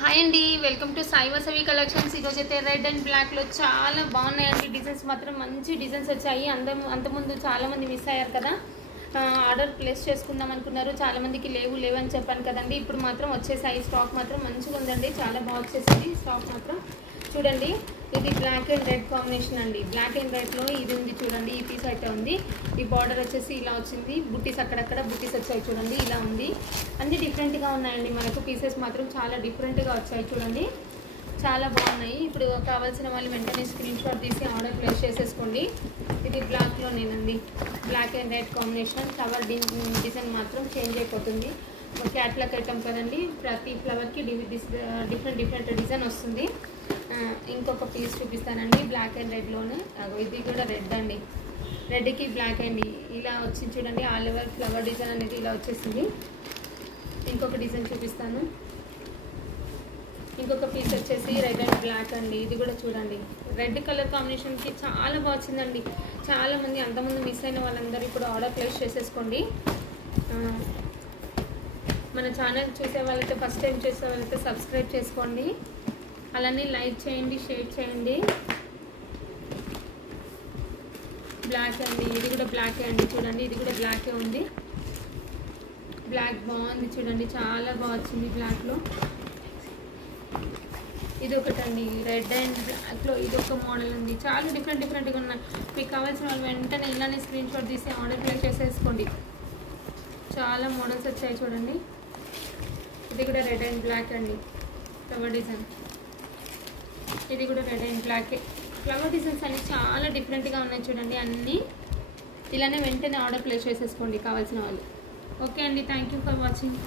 Hi అండి, welcome to Sai వసవి collections. ఈరోజు అయితే రెడ్ అండ్ బ్లాక్లో చాలా బాగున్నాయండి. డిజైన్స్ మాత్రం మంచి డిజైన్స్ వచ్చాయి. అంతకుముందు చాలామంది మిస్ అయ్యారు కదా, ఆర్డర్ ప్లేస్ చేసుకుందాం అనుకున్నారు. చాలామందికి లేవు అని చెప్పాను కదండి. ఇప్పుడు మాత్రం వచ్చేసాయి. స్టాక్ మాత్రం మంచిగా ఉందండి, చాలా బాగా వచ్చేసింది స్టాక్ మాత్రం. చూడండి, ఇది బ్లాక్ అండ్ రెడ్ కాంబినేషన్ అండి. బ్లాక్ అండ్ రెడ్లో ఇది ఉంది చూడండి. ఈ పీస్ అయితే ఉంది. ఈ బార్డర్ వచ్చేసి ఇలా వచ్చింది. బుట్టీస్ అక్కడక్కడ బుట్టీస్ వచ్చాయి చూడండి, ఇలా ఉంది. అన్ని డిఫరెంట్గా ఉన్నాయండి. మనకు పీసెస్ మాత్రం చాలా డిఫరెంట్గా వచ్చాయి చూడండి, చాలా బాగున్నాయి. ఇప్పుడు కావాల్సిన వాళ్ళు వెంటనే స్క్రీన్ షాట్ తీసి ఆర్డర్ ప్లేస్ చేసేసుకోండి. ఇది బ్లాక్లో నేనండి, black and red combination. Flower design మాత్రం చేంజ్ అయిపోతుంది. క్యాట్లాగ్ ఐటమ్ కదండి, ప్రతి ఫ్లవర్కి డిఫరెంట్ డిజైన్ వస్తుంది. ఇంకొక పీస్ చూపిస్తానండి బ్లాక్ అండ్ రెడ్లోనే. ఇది కూడా రెడ్ అండి, రెడ్కి బ్లాక్ అండి ఇలా వచ్చింది చూడండి. ఆల్ ఓవర్ ఫ్లవర్ డిజైన్ అనేది ఇలా వచ్చేసింది. ఇంకొక డిజైన్ చూపిస్తాను. ఇంకొక పీస్ వచ్చేసి రెడ్ అండ్ బ్లాక్ అండి. ఇది కూడా చూడండి, రెడ్ కలర్ కాంబినేషన్కి చాలా బాగా వచ్చిందండి. చాలామంది అంతకుముందు మిస్ అయిన వాళ్ళందరూ ఇప్పుడు ఆర్డర్ ప్లేస్ చేసేసుకోండి. మన ఛానల్ చూసే వాళ్ళైతే, ఫస్ట్ టైం చూసే వాళ్ళైతే సబ్స్క్రైబ్ చేసుకోండి. అలానే లైక్ చేయండి, షేర్ చేయండి. బ్లాక్ అండి, ఇది కూడా బ్లాకే అండి. చూడండి, ఇది కూడా బ్లాకే ఉంది. బ్లాక్ బాగుంది చూడండి, చాలా బాగా వచ్చింది బ్లాక్లో. ఇది ఒకటండి, రెడ్ అండ్ బ్లాక్లో ఇది ఒక మోడల్ ఉంది. చాలా డిఫరెంట్గా ఉన్నాయి. మీకు కావాల్సిన వాళ్ళు వెంటనే ఇలానే స్క్రీన్ షాట్ తీసి ఆర్డర్ ప్లేస్ చేసేసుకోండి. చాలా మోడల్స్ వచ్చాయి చూడండి. ఇది కూడా రెడ్ అండ్ బ్లాక్ అండి, ఫ్లవర్ డిజైన్. ఇది కూడా red and black. Flower designs అన్ని చాలా డిఫరెంట్గా ఉన్నాయి చూడండి. అన్నీ ఇలానే వెంటనే ఆర్డర్ ప్లేస్ చేసేసుకోండి కావాల్సిన వాళ్ళు. ఓకే అండి, థ్యాంక్ యూ ఫర్ వాచింగ్.